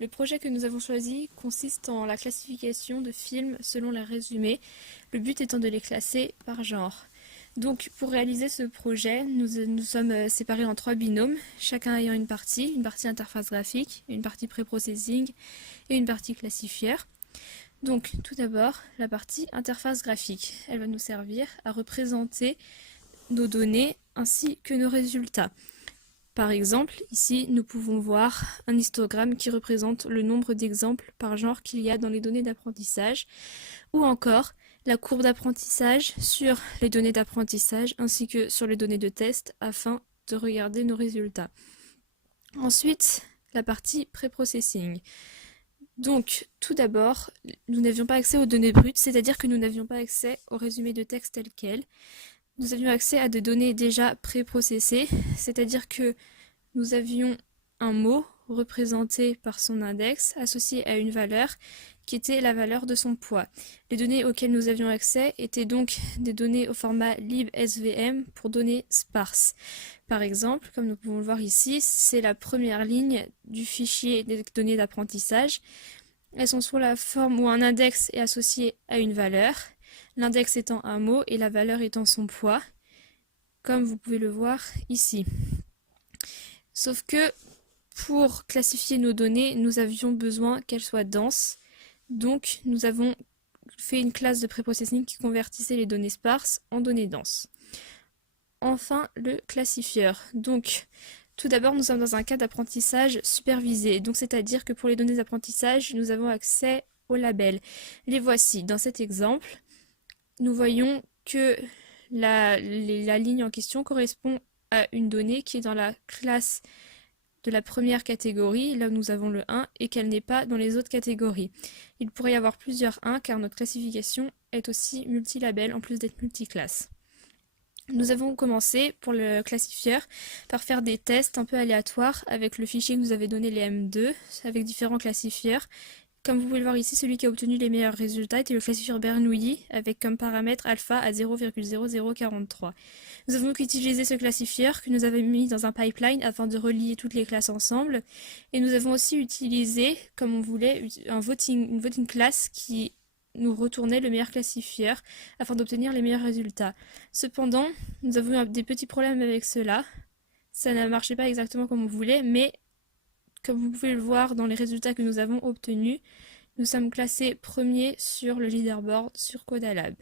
Le projet que nous avons choisi consiste en la classification de films selon les résumés, le but étant de les classer par genre. Donc pour réaliser ce projet, nous sommes séparés en 3 binômes, chacun ayant une partie interface graphique, une partie pré-processing et une partie classifieur. Donc tout d'abord, la partie interface graphique. Elle va nous servir à représenter nos données ainsi que nos résultats. Par exemple, ici, nous pouvons voir un histogramme qui représente le nombre d'exemples par genre qu'il y a dans les données d'apprentissage, ou encore la courbe d'apprentissage sur les données d'apprentissage ainsi que sur les données de test afin de regarder nos résultats. Ensuite, la partie pré-processing. Donc, tout d'abord, nous n'avions pas accès aux données brutes, c'est-à-dire que nous n'avions pas accès au résumé de texte tel quel. Nous avions accès à des données déjà pré-processées, c'est-à-dire que nous avions un mot représenté par son index associé à une valeur qui était la valeur de son poids. Les données auxquelles nous avions accès étaient donc des données au format libsvm pour données sparses. Par exemple, comme nous pouvons le voir ici, c'est la première ligne du fichier des données d'apprentissage. Elles sont sous la forme où un index est associé à une valeur, l'index étant un mot et la valeur étant son poids, comme vous pouvez le voir ici. Sauf que pour classifier nos données, nous avions besoin qu'elles soient denses. Donc nous avons fait une classe de préprocessing qui convertissait les données sparses en données denses. Enfin, le classifieur. Donc, tout d'abord, nous sommes dans un cas d'apprentissage supervisé. Donc, c'est-à-dire que pour les données d'apprentissage, nous avons accès aux labels. Les voici. Dans cet exemple, nous voyons que la ligne en question correspond à une donnée qui est dans la classe de la première catégorie, là où nous avons le 1, et qu'elle n'est pas dans les autres catégories. Il pourrait y avoir plusieurs 1, car notre classification est aussi multilabel en plus d'être multiclasse. Nous avons commencé pour le classifieur par faire des tests un peu aléatoires avec le fichier que nous avait donné les M2, avec différents classifieurs. Comme vous pouvez le voir ici, celui qui a obtenu les meilleurs résultats était le classifieur Bernoulli, avec comme paramètre alpha à 0,0043. Nous avons donc utilisé ce classifieur que nous avons mis dans un pipeline afin de relier toutes les classes ensemble. Et nous avons aussi utilisé, comme on voulait, une voting class qui nous retournait le meilleur classifieur afin d'obtenir les meilleurs résultats. Cependant, nous avons eu des petits problèmes avec cela. Ça ne marchait pas exactement comme on voulait, mais comme vous pouvez le voir dans les résultats que nous avons obtenus, nous sommes classés premiers sur le leaderboard sur Codalab.